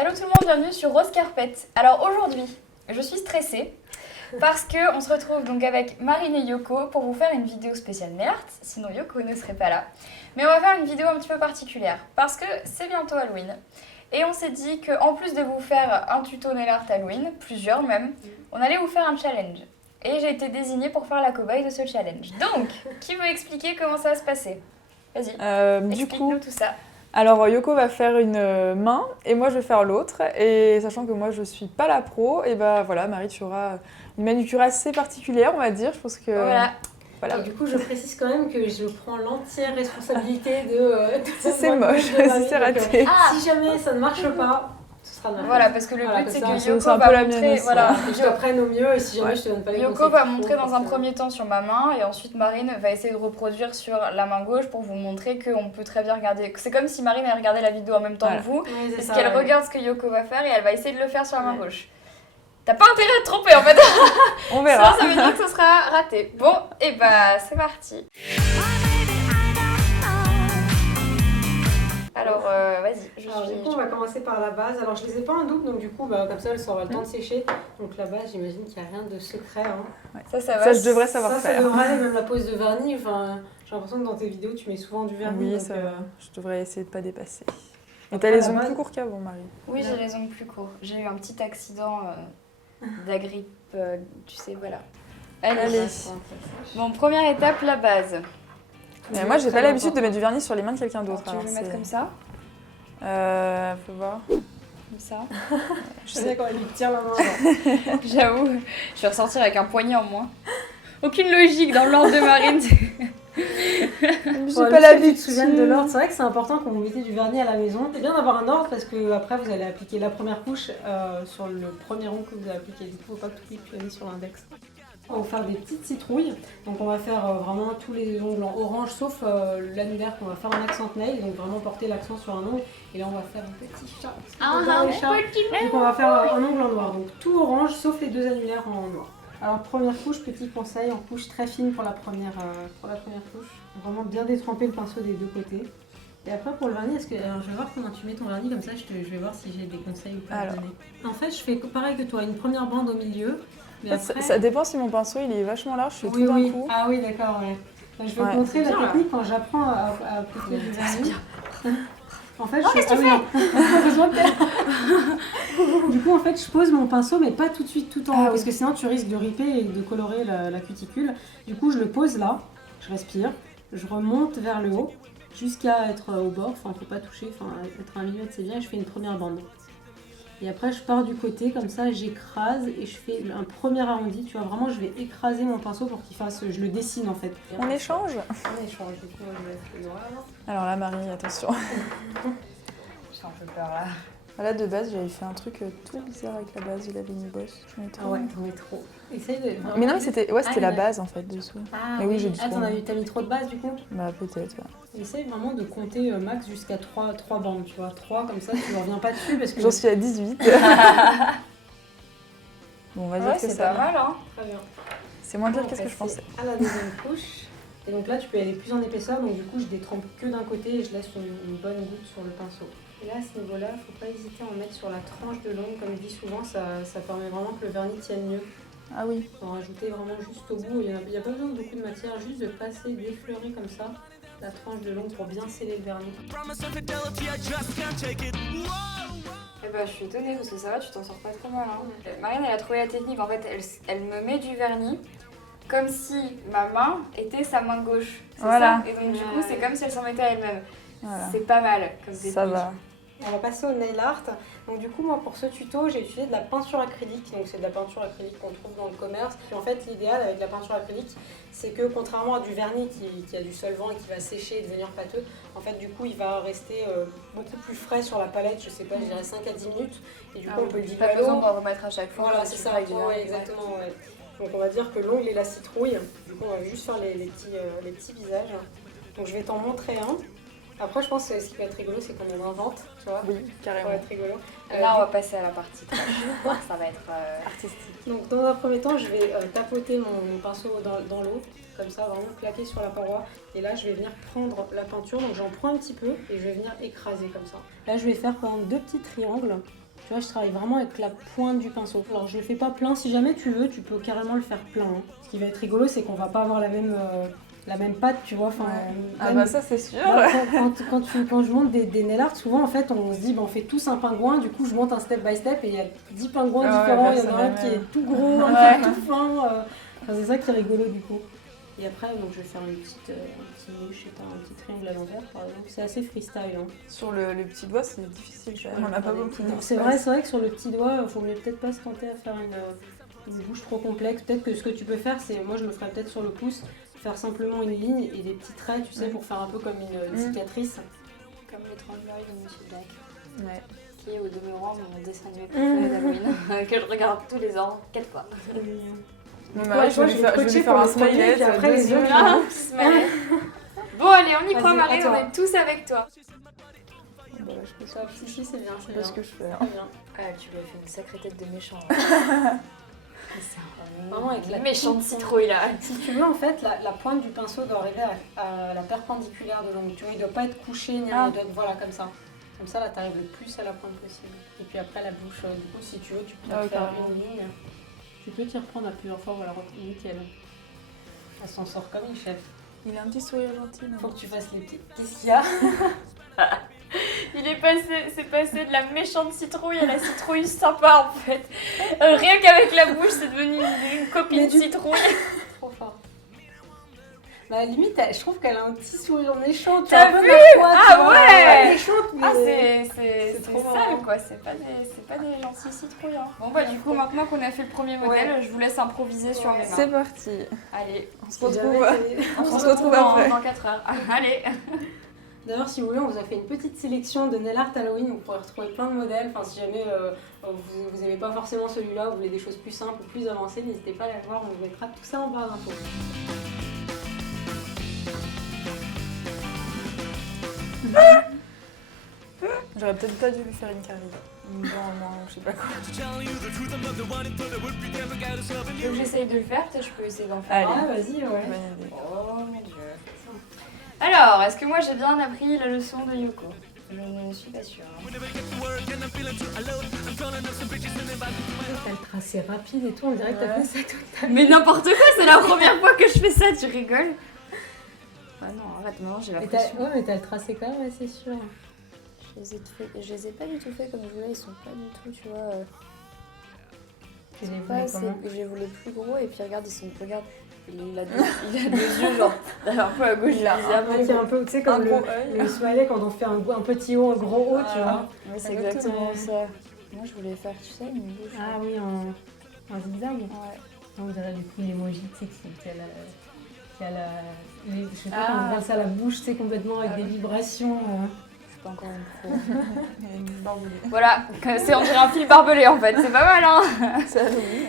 Hello tout le monde, bienvenue sur Rose Carpet. Alors aujourd'hui, je suis stressée parce qu'on se retrouve donc avec Marine et Yoko pour vous faire une vidéo spéciale nail art, sinon Yoko ne serait pas là. Mais on va faire une vidéo un petit peu particulière parce que c'est bientôt Halloween. Et on s'est dit qu'en plus de vous faire un tuto nail art Halloween, plusieurs même, on allait vous faire un challenge. Et j'ai été désignée pour faire la cobaye de ce challenge. Donc, qui veut expliquer comment ça va se passer? Vas-y, explique-nous tout ça. Alors Yoko va faire une main et moi je vais faire l'autre. Et sachant que moi je suis pas la pro, et bah voilà, Marie, tu auras une manucure assez particulière, on va dire. Je pense que. Voilà. Et du coup, je précise quand même que je prends l'entière responsabilité de si c'est moche, si c'est raté. Si jamais ça ne marche pas, ce sera normal. Voilà, parce que le but c'est que Yoko c'est un va peu la montrer, mienne aussi, voilà, que je t'apprenne au mieux et si jamais je te donne pas les Yoko conseils va qu'il montrer faut, dans un premier temps sur ma main et ensuite Marine va essayer de reproduire sur la main gauche pour vous montrer qu'on peut très bien regarder. C'est comme si Marine avait regardé la vidéo en même temps que vous, parce qu'elle regarde ce que Yoko va faire et elle va essayer de le faire sur la main gauche. T'as pas intérêt à te tromper en fait. On verra. Sinon ça veut dire que ce sera raté. Bon, et bah c'est parti. Alors vas-y, du coup on va commencer par la base. Alors je les ai pas en double donc du coup comme ça elles aura le temps de sécher. Donc la base j'imagine qu'il n'y a rien de secret. Hein. Ouais. Ça va. Ça je devrais savoir faire. Ça devrait aller, même la pose de vernis. Enfin, j'ai l'impression que dans tes vidéos tu mets souvent du vernis. Oui, donc, ça va. Je devrais essayer de pas dépasser. Et t'as les ongles plus courts qu'avant, Marie? Oui, j'ai les ongles plus courts. J'ai eu un petit accident d'agrippe, tu sais, voilà. Allez. Bon, première étape, la base. Mais moi, j'ai pas l'habitude de mettre du vernis sur les mains de quelqu'un d'autre. Tu veux le mettre comme ça? Faut voir. Comme ça. Je sais quand elle lui tire la main. J'avoue, je vais ressortir avec un poignet en moins. Aucune logique dans l'ordre de Marine. J'ai pas l'habitude. Tu te souviens de l'ordre. C'est vrai que c'est important quand vous mettez du vernis à la maison. C'est bien d'avoir un ordre parce que après vous allez appliquer la première couche sur le premier ongle que vous avez appliqué. Du coup, faut pas que tout est mis sur l'index. On va faire des petites citrouilles. Donc on va faire vraiment tous les ongles en orange sauf l'annulaire qu'on va faire en accent nail. Donc vraiment porter l'accent sur un ongle. Et là on va faire un petit chat. Donc on va faire un ongle en noir. Donc tout orange sauf les deux annulaires en noir. Alors première couche, petit conseil, en couche très fine pour la première couche. Vraiment bien détremper le pinceau des deux côtés. Et après pour le vernis, alors, je vais voir comment tu mets ton vernis, comme ça je vais voir si j'ai des conseils ou pas à te donner. En fait je fais pareil que toi, une première bande au milieu. Mais après... ça dépend si mon pinceau il est vachement large, je fais tout d'un coup. Ah oui d'accord, ouais. Je vais te montrer la technique quand j'apprends à appliquer du vernis. En fait, du coup, en fait, je pose mon pinceau, mais pas tout de suite tout en haut, parce que sinon tu risques de riper et de colorer la cuticule. Du coup, je le pose là, je respire, je remonte vers le haut, jusqu'à être au bord, enfin, faut pas toucher, enfin, être à 1 mm c'est bien, et je fais une première bande. Et après, je pars du côté, comme ça, j'écrase et je fais un premier arrondi. Tu vois, vraiment, je vais écraser mon pinceau pour qu'il fasse... Je le dessine, en fait. On échange? On échange, du coup, je vais mettre le noir. Alors là, Marie, attention. J'ai un peu peur là. Là, de base, j'avais fait un truc tout bizarre avec la base, il avait une bosse. Ah ouais, on est trop. Essaye de... Mais non, mais c'était la base, en fait, dessous. Ah mais oui, j'ai t'as mis trop de base, du coup? Bah, peut-être, ouais. Essaye vraiment de compter max jusqu'à 3 bandes, tu vois. 3, comme ça, tu ne reviens pas dessus, parce que... J'en suis à 18. Bon, on va dire que c'est pas mal, hein. Très bien. C'est moins pire que ce que je pensais. À la deuxième couche. Et donc là, tu peux aller plus en épaisseur, donc du coup, je détrempe que d'un côté et je laisse une bonne goutte sur le pinceau. Et là, à ce niveau-là, il ne faut pas hésiter à en mettre sur la tranche de l'ongle. Comme je dis souvent, ça permet vraiment que le vernis tienne mieux. Ah oui. En rajouter vraiment juste au bout. Il n'y a pas besoin de beaucoup de matière, juste de passer, d'effleurer comme ça la tranche de l'ongle pour bien sceller le vernis. Eh ben, je suis étonnée parce que ça va, tu t'en sors pas trop mal. Hein. Marine, elle a trouvé la technique. En fait, elle me met du vernis comme si ma main était sa main gauche. Voilà. Ça. Et donc, du coup, c'est comme si elle s'en mettait à elle-même. Voilà. C'est pas mal comme technique. Ça va. On va passer au nail art. Donc du coup, moi pour ce tuto, j'ai utilisé de la peinture acrylique. Donc c'est de la peinture acrylique qu'on trouve dans le commerce. Et en fait, l'idéal avec la peinture acrylique, c'est que contrairement à du vernis qui a du solvant et qui va sécher et devenir pâteux, en fait du coup, il va rester beaucoup plus frais sur la palette. Je sais pas, je dirais 5 à 10 minutes. Et du coup, on peut le diluer à l'eau. Pas besoin de remettre à chaque fois. Voilà, c'est ça. Ouais, exactement. Ouais. Donc on va dire que l'ongle et la citrouille. Du coup, on va juste faire les petits visages. Donc je vais t'en montrer un. Après, je pense que ce qui va être rigolo, c'est quand on invente, tu vois. Oui, carrément. Ça va être rigolo. Là, on va passer à la partie trash. Ça va être artistique. Donc, dans un premier temps, je vais tapoter mon pinceau dans l'eau, comme ça, vraiment claquer sur la paroi. Et là, je vais venir prendre la peinture. Donc, j'en prends un petit peu et je vais venir écraser comme ça. Là, je vais faire par exemple 2 petits triangles Tu vois, je travaille vraiment avec la pointe du pinceau. Alors je le fais pas plein, si jamais tu veux, tu peux carrément le faire plein. Hein. Ce qui va être rigolo, c'est qu'on va pas avoir la même pâte, tu vois. Enfin, Ah bah ça c'est sûr. Bah, quand je monte des nail art, souvent en fait on se dit on fait tous un pingouin, du coup je monte un step by step et il y a 10 pingouins différents, il y en a un qui est tout gros, un qui est tout fin. Enfin, c'est ça qui est rigolo du coup. Et après donc, je vais faire un petit je sais pas, un petit triangle à l'envers par exemple. C'est assez freestyle. Hein. Sur le petit doigt c'est difficile, on n'a pas beaucoup. C'est vrai que sur le petit doigt, il faut peut-être pas se tenter à faire une bouche trop complexe. Peut-être que ce que tu peux faire, c'est, moi je le ferais peut-être sur le pouce, faire simplement une ligne et des petits traits, tu sais, pour faire un peu comme une cicatrice. Comme l'étrangleur de Monsieur Black. Ouais. Qui est au demeurant mon dessin animé préféré d'Halloween, que je regarde tous les ans, 4 fois. Bon, Marie, je vais lui faire un smiley, et après les yeux. Bon allez, on y croit Vas-y, Marie, attends. on est tous avec toi. Bah, je peux Ça, si, c'est bien, c'est pas ce que je fais. Très bien. Ah, tu lui as fait une sacrée tête de méchant. C'est Vraiment avec la méchante petite citrouille là. Si tu veux, en fait, la pointe du pinceau doit arriver à la perpendiculaire de l'ongle. Tu vois, il doit pas être couché, ni rien, il doit être voilà, comme ça. Comme ça, là, tu arrives le plus à la pointe possible. Et puis après, la bouche, du coup, si tu veux, tu peux faire une ligne. Tu peux t'y reprendre à plusieurs fois, voilà, nickel. Elle s'en sort comme une chef. Il a un petit sourire gentil, non? Faut que tu fasses les petits. Qu'est-ce qu'il y a? C'est passé de la méchante citrouille à la citrouille sympa en fait. Rien qu'avec la bouche, c'est devenu une copine citrouille. Trop fort. Bah, à la limite, je trouve qu'elle a un petit sourire méchant. Tu T'as vois, un peu vu? narquois, tu Ah vois. ouais. Elle est méchante, mais... Ah c'est trop sale marrant. quoi, c'est pas des gentils citrouilles. Hein. Bon bah du coup maintenant qu'on a fait le premier modèle, je vous laisse improviser sur mes mains. C'est parti. Allez, On se retrouve dans après. 4 heures. Allez. D'ailleurs, si vous voulez, on vous a fait une petite sélection de nail art Halloween. Vous pourrez retrouver plein de modèles. Enfin, si jamais vous n'aimez pas forcément celui-là, vous voulez des choses plus simples ou plus avancées, n'hésitez pas à aller voir. On vous mettra tout ça en barre d'infos. J'aurais peut-être pas dû lui faire une carrière. Non, je sais pas quoi. Donc j'essaye de le faire, peut-être je peux essayer d'en faire. Allez. Ah, vas-y, ouais. Bonne idée. Oh mon dieu. Alors, est-ce que moi j'ai bien appris la leçon de Yoko? Je ne suis pas sûre. T'as le tracé rapide et tout, on dirait que t'as fait ça toute ta vie. Mais n'importe quoi, c'est la première fois que je fais ça, tu rigoles? Ah non, arrête, maintenant j'ai la pression. Ouais, mais t'as le tracé quand même, c'est sûr. Je les ai pas du tout fait comme je voulais, ils sont pas du tout, tu vois. Tu les Pas voulais assez, comment? je les voulais plus gros et puis regarde, il a deux yeux genre un peu à gauche, Il a Un peu, tu sais, comme le smiley quand on fait un petit haut, un gros haut, tu vois. Oui, c'est exactement ça. Moi je voulais faire, tu sais, une bouche. Ah oui, en zigzag. Ouais. On dirait du coup l'emoji, tu sais, qui a la... Je sais pas comment on appelle ça, la bouche, tu sais, complètement avec des vibrations. Je suis pas encore une pro. Une barbelée. Voilà, on dirait un fil barbelé en fait, c'est pas mal hein. C'est Halloween.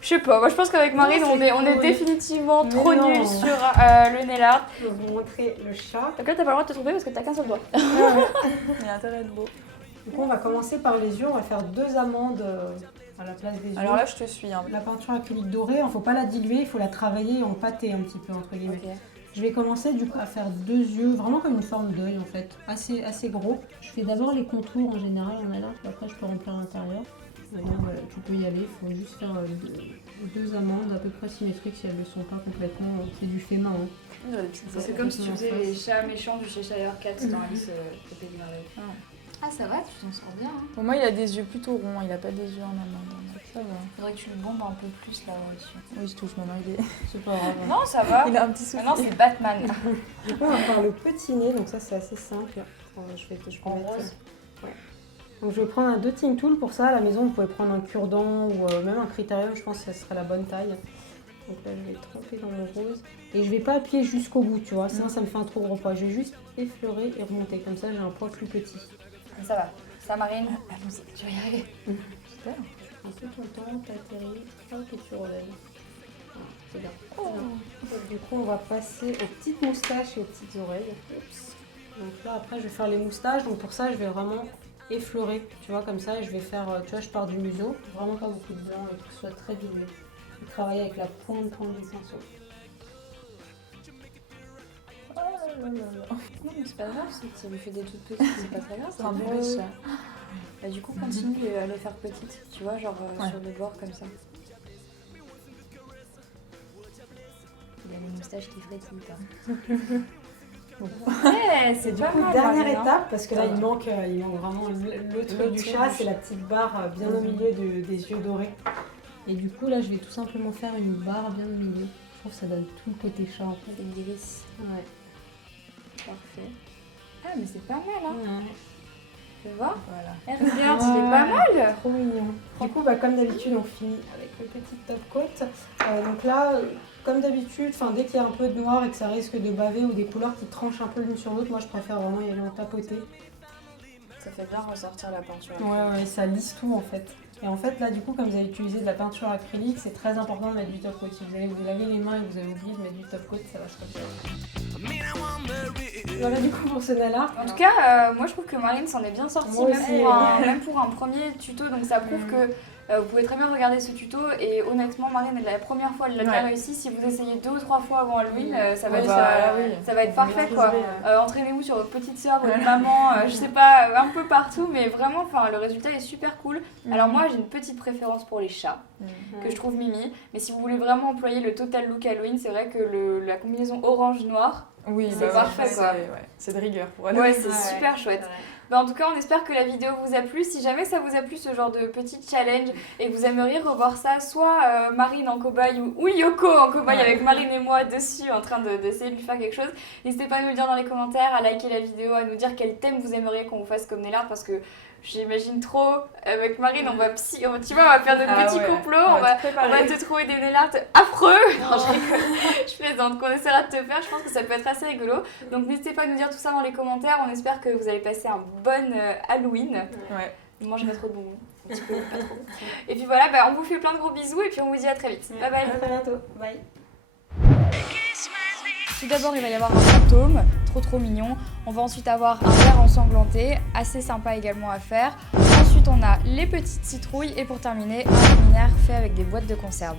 Je sais pas, moi je pense qu'avec Marine Non, on est cool. définitivement Mais trop non. nuls sur le nail art. Je vais vous montrer le chat. Donc là t'as pas le droit de te tromper parce que t'as qu'un seul doigt. Il a intérêt à être beau. Du coup, on va commencer par les yeux. On va faire 2 amandes à la place des yeux. Alors là, je te suis. Hein. La peinture acrylique dorée, il ne faut pas la diluer, il faut la travailler et en pâter un petit peu, entre guillemets. Ok. Je vais commencer du coup à faire 2 yeux, vraiment comme une forme d'œil en fait, assez gros. Je fais d'abord les contours en général en allant, puis après je peux remplir l'intérieur. Maintenant, voilà, tu peux y aller, il faut juste faire 2 amandes à peu près symétriques si elles ne le sont pas complètement. C'est du fait main. Hein. Il y a des petites C'est comme si tu faisais les chats méchants du Cheshire Cat dans Alice au Pays des Merveilles. Ah ça va, tu t'en sors bien. Hein. Pour moi, il a des yeux plutôt ronds, il a pas des yeux en amande. Donc ça va. Faudrait que tu le bombes un peu plus là au-dessus. Oui, je touche maintenant, il est. C'est pas grave. Non, ça va. Il a un petit souffle. Maintenant c'est Batman. Du coup, on va faire le petit nez, donc ça c'est assez simple. Je vais En mettre, rose. ouais. Donc je vais prendre un dotting tool pour ça. À la maison, vous pouvez prendre un cure-dent ou même un critérium, je pense que ça sera la bonne taille. Donc là, je vais tremper dans mon rose. Et je vais pas appuyer jusqu'au bout, tu vois, sinon ça me fait un trop gros poids. Je vais juste effleurer et remonter, comme ça j'ai un poids plus petit. Ça va. Ça Marine, allons-y, tu vas y arriver. Super. Un peu ton temps, t'atterris, hop, et tu relèves. Voilà, c'est bien. Donc, du coup, on va passer aux petites moustaches et aux petites oreilles. Oups. Donc là, après, je vais faire les moustaches. Donc pour ça, je vais vraiment effleurer, tu vois, comme ça. Et je vais faire, tu vois, je pars du museau, vraiment pas beaucoup de blanc et que ce soit très dilué. Je travaille avec la pointe du pinceau. Non mais c'est pas grave, ça lui fait des toutes petites, c'est pas très grave, c'est un un bébé peu chat. Bah, du coup, continue à les faire petites, tu vois, genre sur le bord comme ça. Il a les moustaches qui frétillent pas. Ouais, c'est Du pas coup, mal. dernière Marine, hein. étape, parce que là il manque vraiment le truc du chat, c'est la petite barre bien au milieu des yeux dorés. Et du coup là je vais tout simplement faire une barre bien au milieu. Je trouve que ça donne tout le côté chat en fait. C'est une délice. Ouais. Parfait. Ah, mais c'est pas mal, hein. Ouais. Tu vois? Voilà. Eh, regarde, il est pas mal. Trop mignon. Du coup, comme d'habitude, on finit avec le petit top coat. Donc là, comme d'habitude, dès qu'il y a un peu de noir et que ça risque de baver ou des couleurs qui tranchent un peu l'une sur l'autre, moi je préfère vraiment y aller en tapoter. Ça fait bien ressortir la peinture. Ouais, ça lisse tout en fait. Et en fait, là, du coup, comme vous avez utilisé de la peinture acrylique, c'est très important de mettre du top coat. Si vous allez vous laver les mains et que vous avez oublié de mettre du top coat, ça va se repérer. Voilà, du coup, pour ce nail art. En tout cas, moi je trouve que Marine s'en est bien sortie, Moi même, aussi. même pour un premier tuto. Donc ça prouve que vous pouvez très bien regarder ce tuto. Et honnêtement, Marine, la première fois, elle l'a bien réussi. Si vous essayez 2 ou 3 fois avant Halloween, ça va être parfait, quoi. Entraînez-vous sur votre petite soeur, votre maman, je sais pas, un peu partout. Mais vraiment, le résultat est super cool. Alors moi, j'ai une petite préférence pour les chats, que je trouve mimi. Mais si vous voulez vraiment employer le total look Halloween, c'est vrai que la combinaison orange-noir, oui, c'est parfait, quoi. C'est de rigueur pour Halloween. Ouais, c'est super chouette. En tout cas, on espère que la vidéo vous a plu. Si jamais ça vous a plu, ce genre de petit challenge, et que vous aimeriez revoir ça, soit Marine en cobaye ou Yoko en cobaye avec Marine et moi dessus en train d'essayer de lui faire quelque chose, n'hésitez pas à nous le dire dans les commentaires, à liker la vidéo, à nous dire quel thème vous aimeriez qu'on vous fasse comme nail art, parce que j'imagine trop avec Marine, on va faire notre petit complot, on va te trouver des nail art affreux. Non, je rigole, je plaisante, qu'on essaiera de te faire. Je pense que ça peut être assez rigolo. Donc n'hésitez pas à nous dire tout ça dans les commentaires. On espère que vous allez passer un bon Halloween. Ouais. Mangez pas trop de bonbons, un petit peu, pas trop. Et puis voilà, on vous fait plein de gros bisous et puis on vous dit à très vite. Bye bye. À très bientôt. Bye. Tout d'abord, il va y avoir un fantôme, trop mignon. On va ensuite avoir un verre ensanglanté, assez sympa également à faire. Ensuite, on a les petites citrouilles et pour terminer, un luminaire fait avec des boîtes de conserve.